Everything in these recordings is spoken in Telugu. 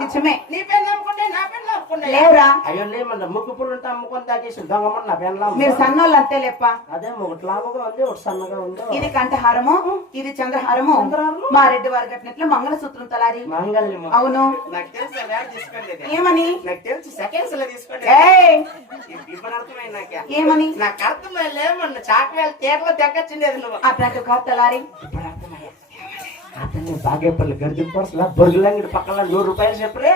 నిజమే. నీ పెన్ నమ్ముకుంటే నా పెన్ నమ్ముకుంటే లేవురా. అయ్యో లేమన్నా ముక్కు పుల్లు ఉంటే అమ్ముకొని తాగేసి దొంగమని నా పెన్ మీరు సన్నోళ్ళు అంతే లేప్ప. అదే ఒకటి లాభంగా ఉంది ఒకటి సన్నగా ఉంది. ఇది కంఠహారము, ఇది చంద్రహారము. మా రెడ్డి వారి కట్టినట్లు మంగళసూత్రం తలారి. మంగళం. అవును. నాకు తెలుసు తీసుకోండి. ఏమని? నాకు తెలుసు సెకండ్స్ లో తీసుకోండి. ఇప్పుడు అర్థమైంది నాకే. ఏమని? నాకు అర్థమైంది లేమన్నా చాక్లెట్ తీరలో తెగచ్చిండేది నువ్వు. అట్లాంటి కాదు తలారి. ఇప్పుడు అర్థమయ్యా. అతన్ని బాగేపల్లి గర్జు పర్సులా బొరుగులంగిడి పక్కన 100 రూపాయలు చెప్పరే.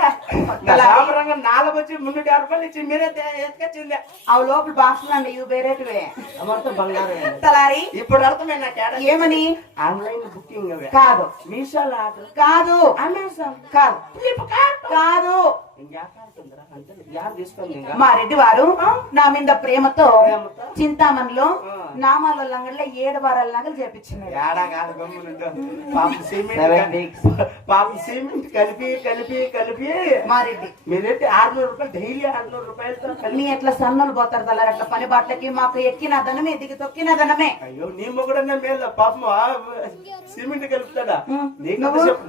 సామరంగా 4 వచ్చి 350 రూపాయలు ఇచ్చి మీరే ఎత్తుకొచ్చింది. అవి లోపల బాక్స్ లో ఇవి వేరేటివే. అమర్తో బంగారం తలారి. ఇప్పుడు అర్థమైంది నాకు. ఏమని? ఆన్లైన్ బుకింగ్ అవి కాదు. మీషోలో ఆర్డర్ కాదు. అమెజాన్ కాదు. ఫ్లిప్కార్ట్ కాదు. తీసుకుంది మా రెడ్డి వారు నా మీద ప్రేమతో చింతామణిలో నామాల లంగల్లో 7 వారాల నగలు చేపించినాడు. పాపం సిమెంట్ కలిపి కలిపి కలిపి మా రెడ్డి మీరైతే 600 రూపాయలు డైలీ 600 రూపాయలతో నీ ఎట్లా సన్నలు పోతారు తల్లారు అట్లా పని బాట్లకి. మాకు ఎక్కిన ధనమే దిగి తొక్కిన ధనమే. అయ్యో నీ మొగుడన్నా మేలు పాపం సిమెంట్ కలుపుతాడా.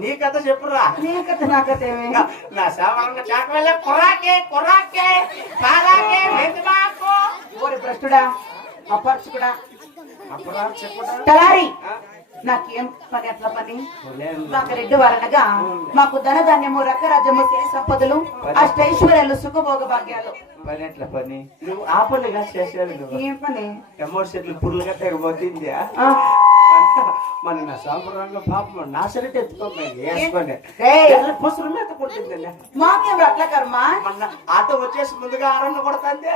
నీ కథ చెప్పురా. నీ కథ నా కథ ఏమే. నా సామాన్గా చాకవేళ కొరాకే కొరాకే కాలాకే మెందుమాకు. ఓరి భ్రష్టుడా అపర్చుకుడా అప్పుడు చెప్పుడా. తలారి నాకేం పని అట్లా పని. మాకు రెడ్డి వారనగా మాకు ధనధాన్యము రకరాజ్యము సిరి సంపదలు అష్టైశ్వర్యాలు సుఖభోగ భాగ్యాలు. పని ఎట్లా పని నువ్వు ఆ పనిగా చేసేది. ఏం పని? టమోటా చెట్లు పుర్లుగా తెగబోతుంది. మన నా సాంప్రదాయంగా పాపం నా సరిగ్గా ఎత్తుకోండి పుసులు మీద కొట్టిందండి. మాకేం అట్లా కర్మ. మొన్న ఆటో వచ్చేసి ముందుగా ఆరన్న కొడుతుంది.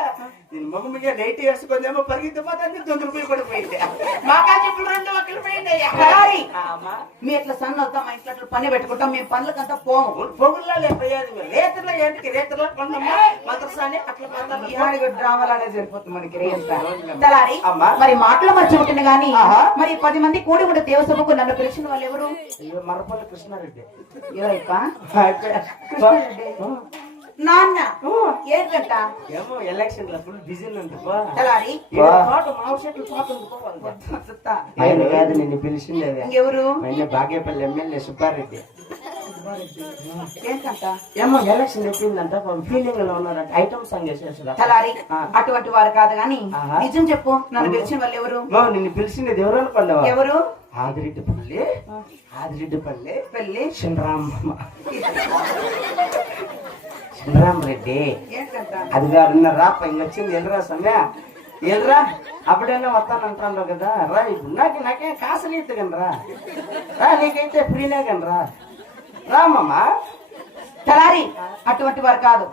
నేను మగ మీద నైట్ వేసుకుందేమో పరిగెత్తిపోతుంది. 9 రూపాయలు పడిపోయింది. మాకా చెప్పులు 2 ఒక్కలు పోయింది. మీ ఎట్లా సన్న అవుతాం మా ఇంట్లో పని పెట్టుకుంటాం. మేము పనులకంతా పోము. పొగుల్లో లేకపోయేది రేతుల్లో ఏంటికి రేతుల్లో కొండమ్మా మదర్సాని అట్లా డ్రామాలానే సరిపోతుంది మనకి. తలారి మరి మాటలు మర్చిపోతుంది గాని మరి 10 మంది కూడి కూడా దేవసభకు నన్ను పిలిచిన వాళ్ళు ఎవరు? మరపల్లి కృష్ణారెడ్డి. నాన్న ఏంటంట? ఏమో ఎలక్షన్ లో ఫుల్ బిజీ తలారి ఆయన కాదు నిన్ను పిలిచింది. ఎవరు? బాగేపల్లి ఎమ్మెల్యే సుబ్బారెడ్డి. ఏంటంట? ఏమో ఎలక్షన్ చెప్పిందంట ఫీలింగ్ లో ఉన్నారంట. ఐటమ్ సాంగ్ చేసేసారు. తలారి అటువంటి వారు కాదు గాని నిజం చెప్పు. నన్ను పిలిచిన వాళ్ళు ఎవరు? నిన్ను పిలిచింది ఎవరు అనుకోండి. ఎవరు? ఆదిరెడ్డిపల్లి పెళ్లి శ్రీరామ రెడ్డి. అది గారు రా పైన వచ్చింది. ఎల్రా సమయ ఎల్రా అప్పుడైనా వస్తానంటాను కదా. రా ఇప్పుడు నాకేం కాసలు ఎత్తుకని రా నీకైతే ఫ్రీనే కని రామమ్మా. తలారి అటువంటి వారు కాదు.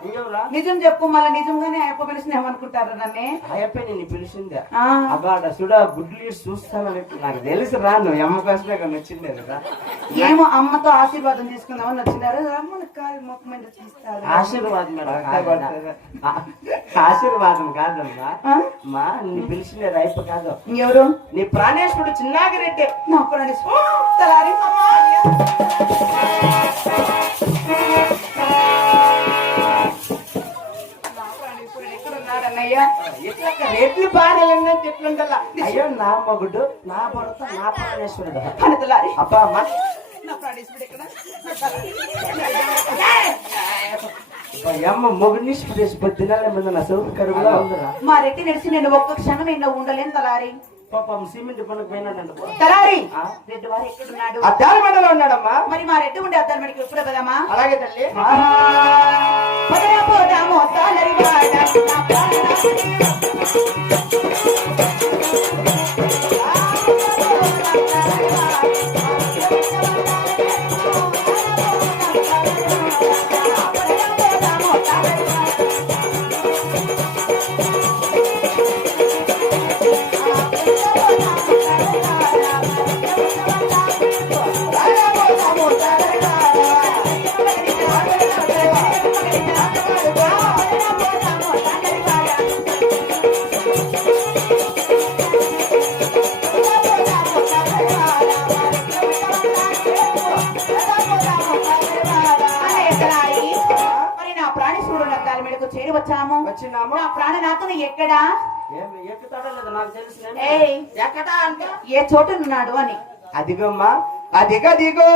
నిజం చెప్పు. మళ్ళీ నిజంగానే అయ్యప్ప పిలిచిన ఏమనుకుంటారు నన్నే? అయ్యప్ప నిన్ను పిలిచిందా? అబ్బాడ చూడా గుడ్లు చూస్తానని నాకు తెలుసు. రా నువ్వు అమ్మ కోసమే కానీ వచ్చిండే కదా. ఏమో అమ్మతో ఆశీర్వాదం తీసుకుందామని వచ్చినారు. ఆశీర్వాదం ఆశీర్వాదం కాదమ్మా. మా నిన్ను పిలిచిందే రైపు కాదు. ఎవరు? నీ ప్రాణేశ్వరుడు చిన్నాగిరెడ్డి. నా ప్రాణేశ్వరుడు తలారి రెడ్లు పాడాలన్నా చెట్లుండాలా. అయ్యో నా మగుడు నా భర్త నా ప్రాణేశ్వరుడు. అబ్బా అమ్మ అమ్మ మొగుడిని దినాల మీద నా సౌకర్యంగా ఉందిరా. మా రెడ్డి నడిచి నేను ఒక్క క్షణం ఎన్నో ఉండలేను తలారి. పాపం సిమెంట్ పనులకు పోయినాడు తలారి. రెడ్డి వారు ఎక్కడున్నాడు? అద్దాల మెడలో ఉన్నాడమ్మా. మరి మా రెడ్డి ఉండే అద్దాల మెడకి ఎప్పుడు కదమ్మా? అలాగే తల్లి. వచ్చినాము. నా ప్రాణనాథుని ఎక్కడా? ఏ చోట ఉన్నాడు అని. అదిగమ్మా అదిగో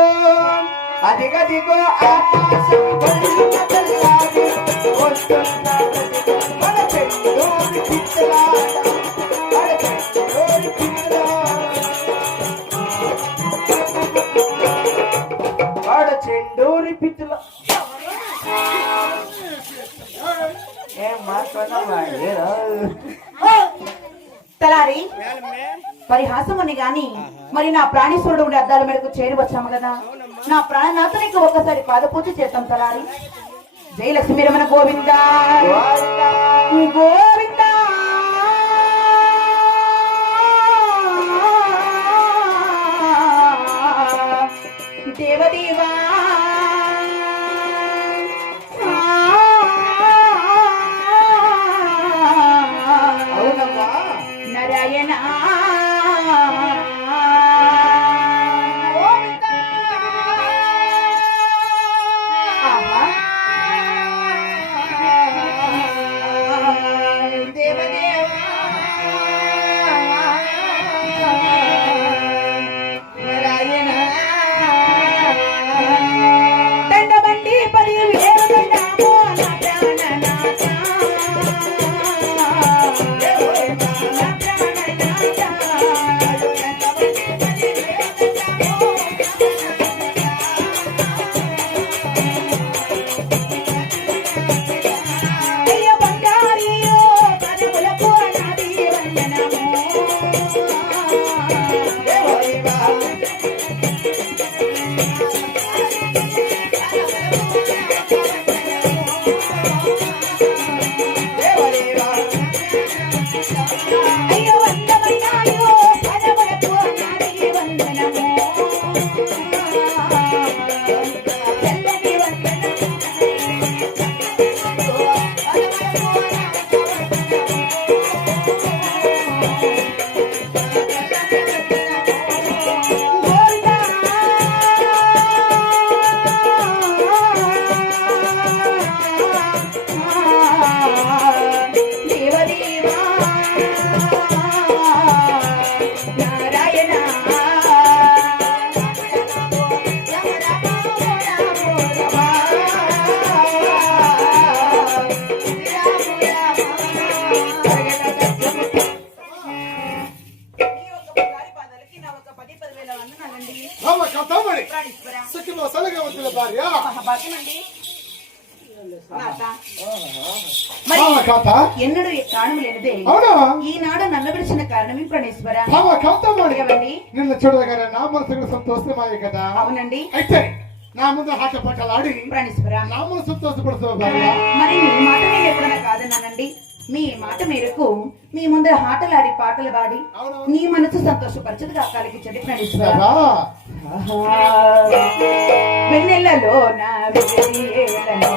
అదిగదిగో ఆకాశం పడిన తెల్లారి వస్తున్నాడు మన చెండూరి పిచ్చలాట మన చెండూరి పిచ్చలాట వాడ చెండూరి పిచ్చల ఏం మాట్లాడమా తలారి పరిహాసముని గాని మరి నా ప్రాణేశ్వరుడు ఉండే అద్దాల మేరకు చేరి వచ్చాము కదా నా ప్రాణనాథనికి ఒక్కసారి పాదపూజ చేద్దాం తలారి జయలక్ష్మి రమణ గోవింద గోవింద దేవదేవా నారాయణ దండబండి 10,000 దండమో నా ప్రాణనాథ ఎన్నడూ ప్రాణం లేనిదే ఈనాడు నన్ను పిలిచిన కారణమే ప్రణేశ్వర. నిన్ను చూడగానే నా మనసు సంతోషమాయి కదా. అవునండి. అయితే నా ముందు హాట పట్టలాడి ప్రణేశ్వర నా మనసు సంతోషపడుతుంది భార్య. మరి మీ మాట నేను ఎప్పుడైనా కాదన్నానండి. మీ మాట మేరకు మీ ముందర ఆటలాడి పాటలు పాడి నీ మనసు సంతోషపరచదుగా కలిగించండి ప్రణేశ్వర. వెన్నెలలో నా వెన్నెలలో